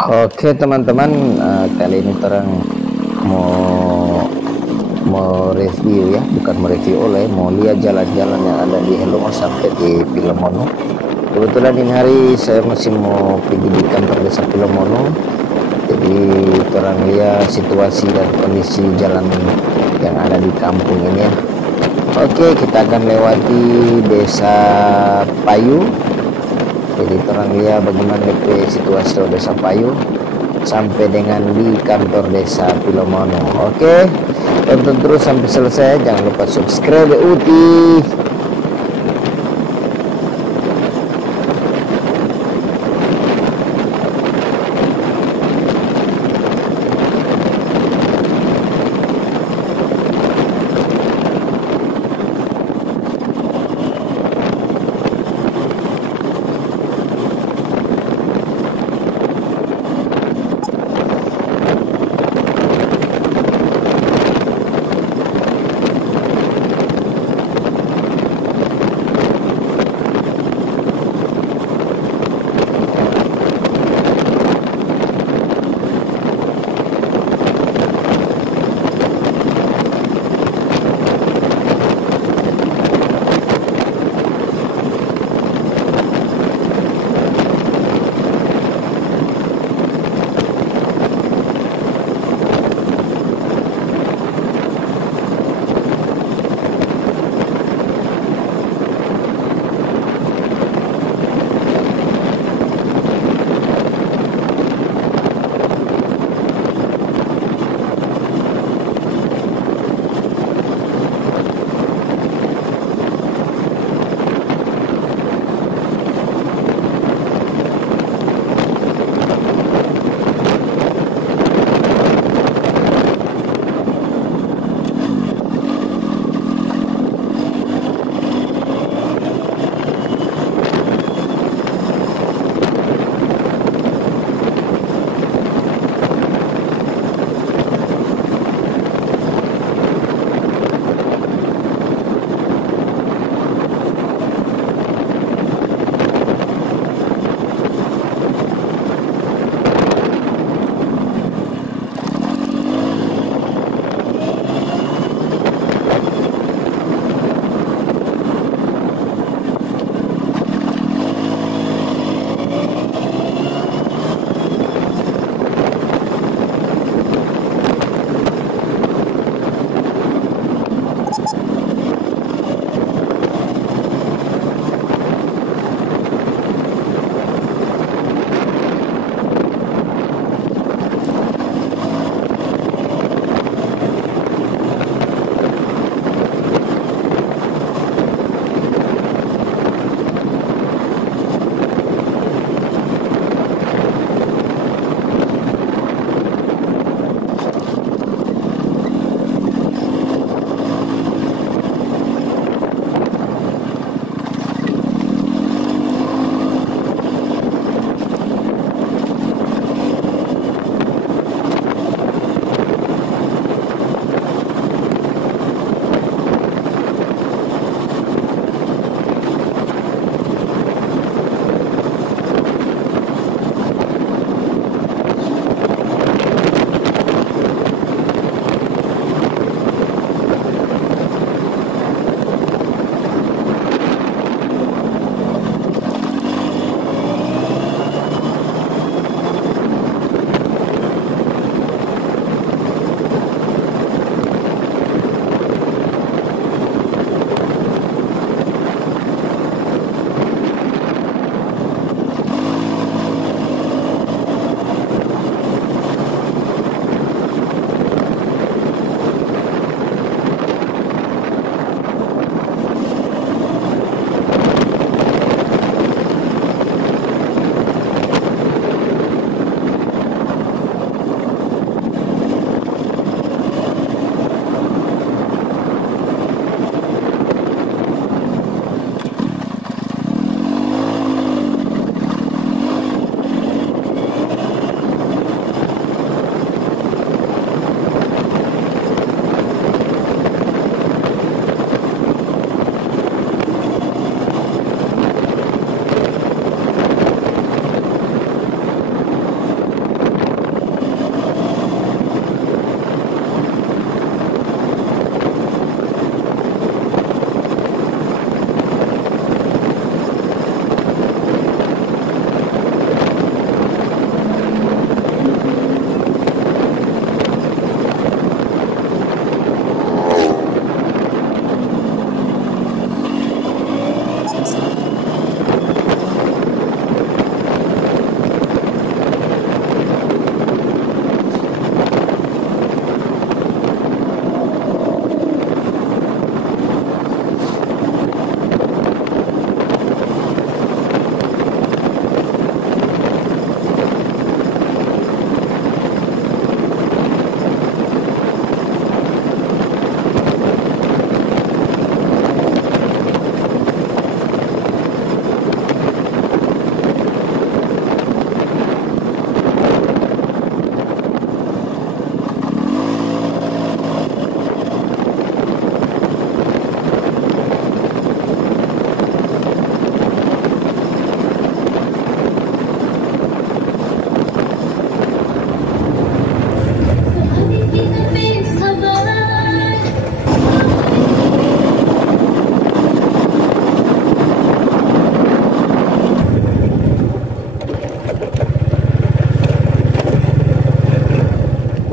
Oke teman-teman, kali ini orang mau review ya, bukan mereview mau lihat jalan-jalan yang ada di Hello sampai di Pilemono. Kebetulan ini hari saya masih mau pergi di kantor desa Pilemono, jadi orang lihat situasi dan kondisi jalan yang ada di kampung ini ya. Oke, kita akan lewati desa Payu. Jadi orang lihat bagaimana situasi desa Payu sampai dengan di kantor desa Pilemono. Oke, tonton terus sampai selesai, jangan lupa subscribe Uti.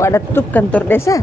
ada tutup kantor desa.